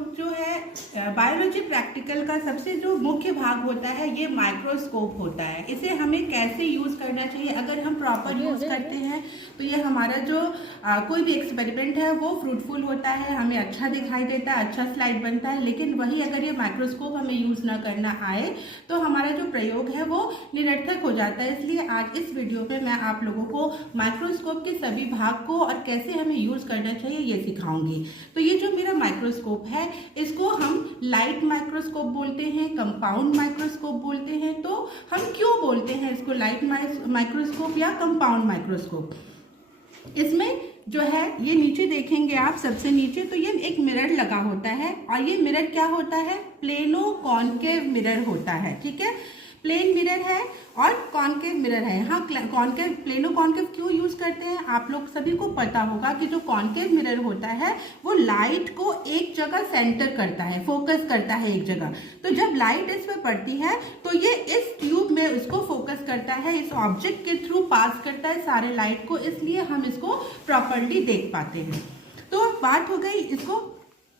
जो है biology practical का सबसे जो मुख्य भाग होता है ये माइक्रोस्कोप होता है। इसे हमें कैसे यूज़ करना चाहिए, अगर हम प्रॉपर यूज़ करते हैं तो ये हमारा जो कोई भी एक्सपेरिमेंट है वो फ्रूटफुल होता है, हमें अच्छा दिखाई देता है, अच्छा स्लाइड बनता है। लेकिन वही अगर ये माइक्रोस्कोप हमें यूज़ ना करना आए तो हमारा जो प्रयोग है वो निरर्थक हो जाता है। इसलिए आज इस वीडियो में मैं आप लोगों को माइक्रोस्कोप के सभी भाग को और कैसे हमें यूज़ करना चाहिए ये सिखाऊंगी। तो ये जो मेरा माइक्रोस्कोप है इसको हम लाइट माइक्रोस्कोप बोलते हैं, कंपाउंड माइक्रोस्कोप बोलते हैं। तो हम क्यों बोलते हैं इसको लाइट माइक्रोस्कोप या कंपाउंड माइक्रोस्कोप? इसमें जो है ये नीचे देखेंगे आप, सबसे नीचे तो ये एक मिरर लगा होता है और ये मिरर क्या होता है, प्लेनो कॉनकेव मिरर होता है। ठीक है, प्लेन मिरर है और कॉनकेव मिरर है। यहाँ कॉनकेव, प्लेनो कॉनकेव क्यों यूज करते हैं आप लोग सभी को पता होगा कि जो कॉनकेव मिरर होता है वो लाइट को एक जगह सेंटर करता है, फोकस करता है एक जगह। तो जब लाइट इस पर पड़ती है तो ये इस ट्यूब में इसको फोकस करता है, इस ऑब्जेक्ट के थ्रू पास करता है सारे लाइट को, इसलिए हम इसको प्रॉपरली देख पाते हैं। तो बात हो गई इसको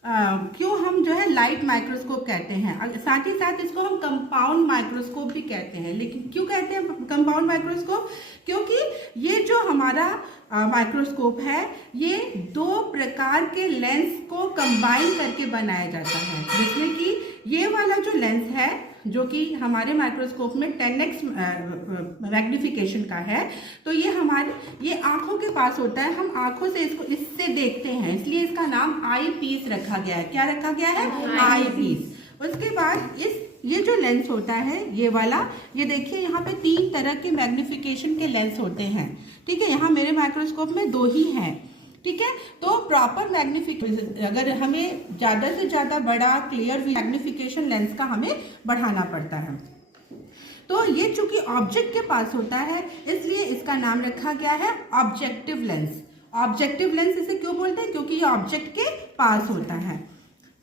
क्यों हम जो है लाइट माइक्रोस्कोप कहते हैं, साथ ही साथ इसको हम कंपाउंड माइक्रोस्कोप भी कहते हैं। लेकिन क्यों कहते हैं कंपाउंड माइक्रोस्कोप? क्योंकि ये जो हमारा माइक्रोस्कोप है ये दो प्रकार के लेंस को कंबाइन करके बनाया जाता है, जिसमें कि ये वाला जो लेंस है जो कि हमारे माइक्रोस्कोप में 10x मैग्निफिकेशन का है, तो ये आंखों के पास होता है। हम आंखों से इससे देखते हैं, इसलिए इसका नाम आई पीस रखा गया है। क्या रखा गया है? आई पीस। उसके बाद ये जो लेंस होता है ये वाला, ये देखिए यहाँ पे 3 तरह के मैग्निफिकेशन के लेंस होते हैं। ठीक है, यहाँ मेरे माइक्रोस्कोप में 2 ही हैं। ठीक है, तो प्रॉपर मैग्निफिकेशन, अगर हमें ज़्यादा से ज़्यादा बड़ा क्लियर मैग्निफिकेशन लेंस का हमें बढ़ाना पड़ता है। तो ये चूंकि ऑब्जेक्ट के पास होता है इसलिए इसका नाम रखा गया है ऑब्जेक्टिव लेंस। ऑब्जेक्टिव लेंस इसे क्यों बोलते हैं? क्योंकि ये ऑब्जेक्ट के पास होता है।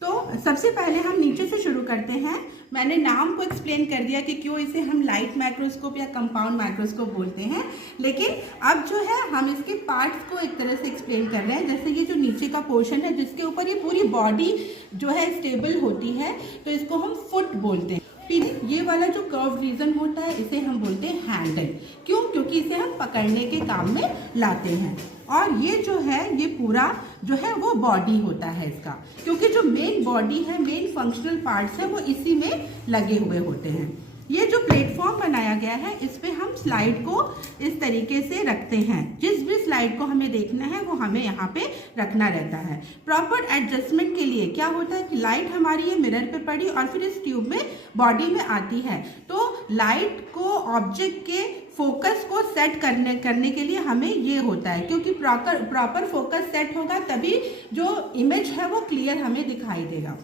तो सबसे पहले हम नीचे से शुरू करते हैं। मैंने नाम को एक्सप्लेन कर दिया कि क्यों इसे हम लाइट माइक्रोस्कोप या कंपाउंड माइक्रोस्कोप बोलते हैं, लेकिन अब जो है हम इसके पार्ट्स को एक तरह से एक्सप्लेन कर रहे हैं। जैसे ये जो नीचे का पोर्शन है जिसके ऊपर ये पूरी बॉडी जो है स्टेबल होती है, तो इसको हम फुट बोलते हैं। फिर ये वाला जो कर्व रीजन होता है इसे हम बोलते हैं हैंडल। क्यों? क्योंकि इसे हम पकड़ने के काम में लाते हैं। और ये जो है ये पूरा जो है वो बॉडी होता है इसका, क्योंकि जो मेन बॉडी है, मेन फंक्शनल पार्ट्स है वो इसी में लगे हुए होते हैं। ये जो प्लेटफॉर्म बनाया गया है इस पे हम स्लाइड को इस तरीके से रखते हैं। जिस भी स्लाइड को हमें देखना है वो हमें यहाँ पे रखना रहता है। प्रॉपर एडजस्टमेंट के लिए क्या होता है कि लाइट हमारी ये मिरर पे पड़ी और फिर इस ट्यूब में बॉडी में आती है, तो लाइट को ऑब्जेक्ट के फोकस को सेट करने के लिए हमें ये होता है, क्योंकि प्रॉपर फोकस सेट होगा तभी जो इमेज है वो क्लियर हमें दिखाई देगा।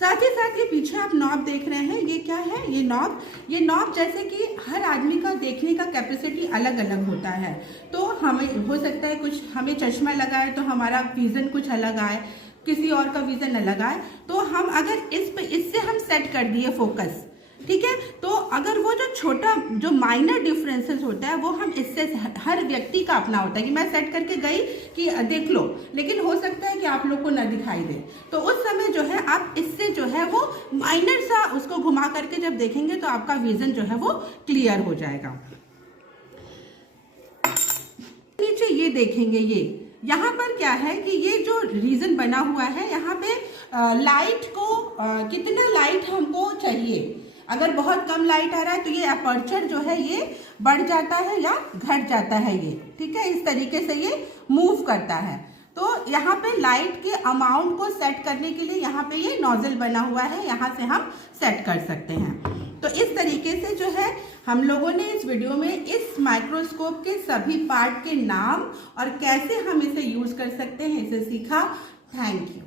साथ ही साथ ये पीछे आप नॉब देख रहे हैं, ये क्या है? ये नॉब जैसे कि हर आदमी का देखने का कैपेसिटी अलग अलग होता है। तो हमें हो सकता है कुछ हमें चश्मा लगा है तो हमारा विजन कुछ अलग आए, किसी और का विजन अलग आए। तो हम अगर इससे हम सेट कर दिए फोकस, ठीक है, तो अगर वो जो छोटा जो माइनर डिफरेंसेस होता है वो हम इससे, हर व्यक्ति का अपना होता है कि मैं सेट करके गई कि देख लो, लेकिन हो सकता है कि आप लोग को न दिखाई दे, तो उस समय जो है आप इससे जो है वो माइनर सा उसको घुमा करके जब देखेंगे तो आपका विजन जो है वो क्लियर हो जाएगा। नीचे ये देखेंगे, ये यहाँ पर क्या है कि ये जो रीजन बना हुआ है यहाँ पे लाइट को कितना लाइट हमको चाहिए। अगर बहुत कम लाइट आ रहा है तो ये अपर्चर जो है ये बढ़ जाता है या घट जाता है, ये ठीक है, इस तरीके से ये मूव करता है। तो यहाँ पे लाइट के अमाउंट को सेट करने के लिए यहाँ पे ये नोजल बना हुआ है, यहाँ से हम सेट कर सकते हैं। तो इस तरीके से जो है हम लोगों ने इस वीडियो में इस माइक्रोस्कोप के सभी पार्ट के नाम और कैसे हम इसे यूज कर सकते हैं इसे सीखा। Thank you.